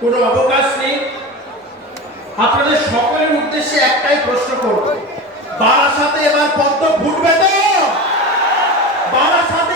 কোনো অবকাশ নেই। আপনাদের সকলের উদ্দেশ্যে একটাই প্রশ্ন করব। বারাসাতে এবার পদ্ম ফুটবে তো? বারাসাতে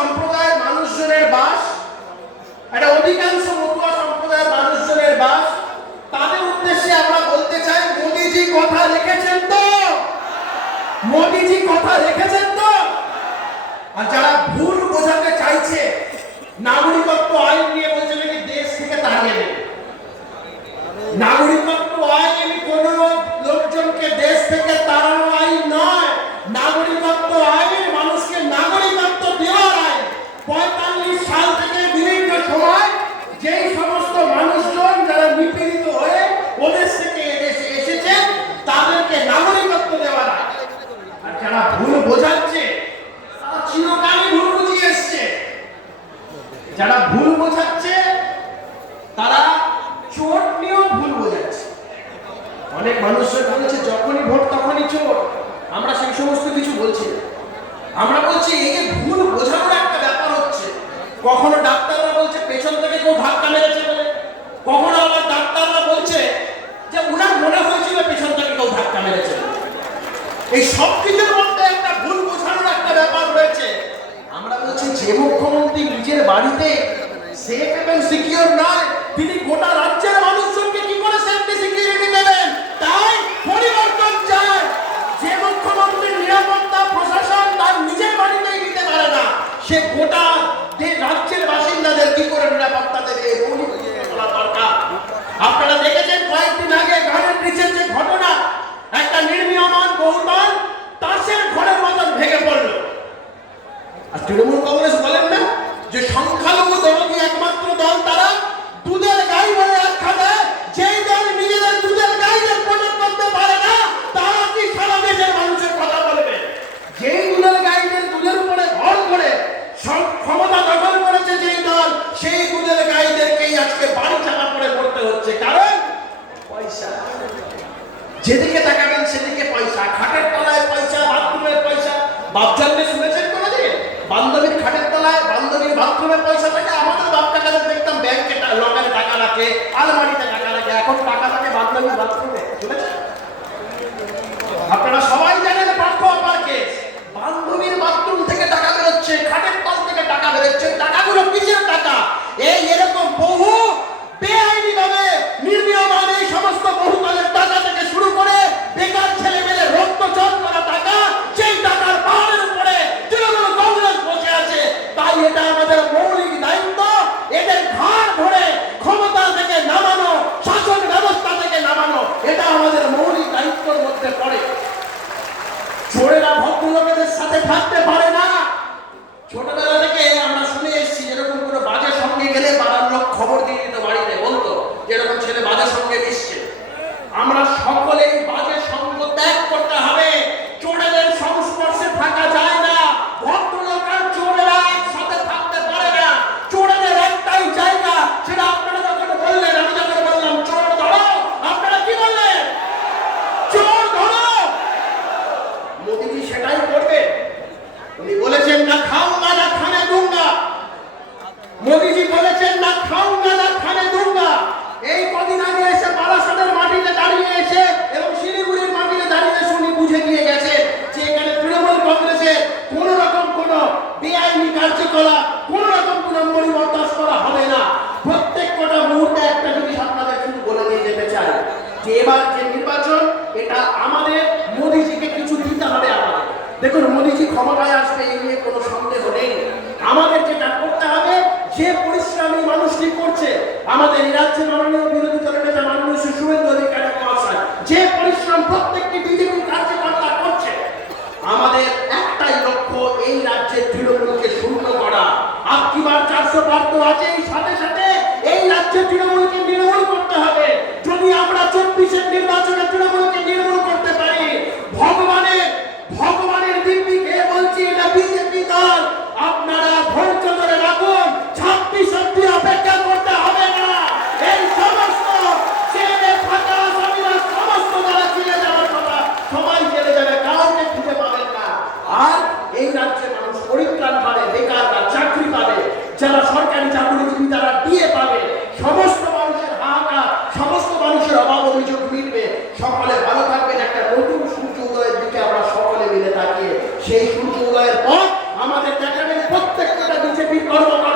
সম্প্রদায়ের মানুষজনের বাস এটা অধিকাংশ মতুয়া সম্প্রদায়ের মানুষজনের বাস, তাদের উদ্দেশ্যে আমরা বলতে চাই, মোদিজি কথা লিখেছেন তো? মোদিজি কথা লিখেছেন অনেক মানুষজন বলেছে, যখনই ভোট, তখনই চোর। আমরা সেই সমস্ত কিছু বলছি আমরা বলছি, এই যে ভুল বোঝানোর একটা ব্যাপার হচ্ছে। কখনো ডাক্তাররা বলছে, পেছন থেকে কেউ ধাক্কা মেরেছে বলে। কখনো আবার ডাক্তাররা বলছে যে, উনার মনে হয়েছিল পেছন থেকে কেউ ধাক্কা মেরেছে এই সব কিছুর মধ্যে একটা ভুল বোঝানোর একটা ব্যাপার রয়েছে। আমরা বলছি, যে মুখ্যমন্ত্রী নিজের বাড়িতে সেফ এবং সিকিউর নয়, তিনি গোটা রাজ্যের যেদিকে তাকাবেন সেদিকে পয়সা খাটের তলায় পয়সা বাথরুমের পয়সা বাচ্চার দেখুন মনীষী ক্ষমতায় আসবে এই নিয়ে কোনো সন্দেহ নেই। আমাদের যেটা করতে হবে, যে পরিশ্রমী মানুষটি করছে, আমাদের এই রাজ্যে মাননীয় বিরোধী দলের নেতা মাননীয় শুভেন্দু অধিকারী মহাশয়, যে পরিশ্রম প্রত্যেকটি বিজেপি কার্যকর্তা করছে, আমাদের একটাই লক্ষ্য, এই রাজ্যের তৃণমূলকে শূন্য করা। আপনি বার চারশো বার তো আছে সাথে সাথে এই রাজ্যের তৃণমূল যারা সরকারি চাকরিজীবী তারা দিয়ে পাবে। সমস্ত মানুষের হাহাকার, সমস্ত মানুষের অভাব অভিযোগ মিলবে সকলে ভালো থাকবেন একটা নতুন সূর্য উদয়ের দিকে আমরা সকলে মিলে তাকিয়ে। সেই সূর্য উদয়ের পর আমাদের দেখাবেন প্রত্যেকটা বিজেপি কর্মকর্তা